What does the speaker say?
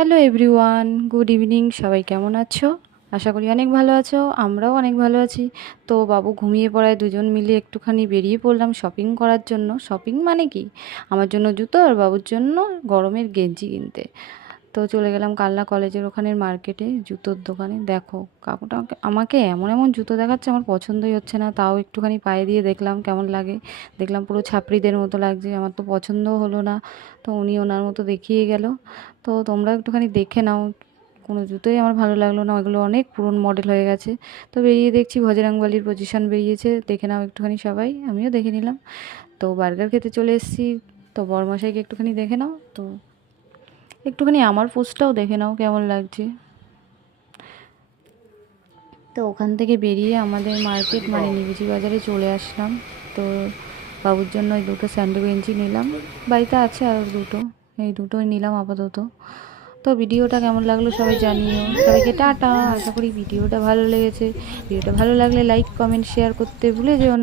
Hello everyone, good evening. সবাই কেমন আছো? আশা করি অনেক ভালো আছো। আমরাও অনেক ভালো আছি। তো বাবু ঘুমিয়ে পড়ায় দুজন মিলে একটুখানি বেরিয়ে পড়লাম শপিং করার জন্য। শপিং মানে কি, আমার জন্য জুতো আর বাবুর জন্য গরমের গেঞ্জি কিনতে। তো চলে গেলাম কালনা কলেজের ওখানের মার্কেটে, জুতোর দোকানে। দেখো কাকুটা আমাকে এমন এমন জুতো দেখাচ্ছে, আমার পছন্দই হচ্ছে না। তাও একটুখানি পায়ে দিয়ে দেখলাম কেমন লাগে। দেখলাম পুরো ছাপড়িদের মতো লাগছে, আমার তো পছন্দও হলো না। তো উনি ওনার মতো দেখিয়ে গেল। তো তোমরা একটুখানি দেখে নাও, কোনো জুতোই আমার ভালো লাগলো না, ওগুলো অনেক পুরনো মডেল হয়ে গেছে। তো বেরিয়ে দেখছি বজরংবলির পজিশন বেরিয়েছে, দেখে নাও একটুখানি সবাই, আমিও দেখে নিলাম। তো বার্গার খেতে চলে এসেছি। তো বড়মশাইকে একটুখানি দেখে নাও, তো একটুখানি আমার পোস্টটাও দেখে নাও কেমন লাগছে। তো ওখান থেকে বেরিয়ে আমাদের মার্কেট মানে নিউজি বাজারে চলে আসলাম। তো বাবুর জন্য ওই দুটো স্যান্ডো গেঞ্জি নিলাম, বাড়িতে আছে আর দুটো, এই দুটোই নিলাম আপাতত। তো ভিডিওটা কেমন লাগলো সবাই জানিও। সবাইকে টাটা। আশা করি ভিডিওটা ভালো লেগেছে। ভিডিওটা ভালো লাগলে লাইক কমেন্ট শেয়ার করতে ভুলে যেও না।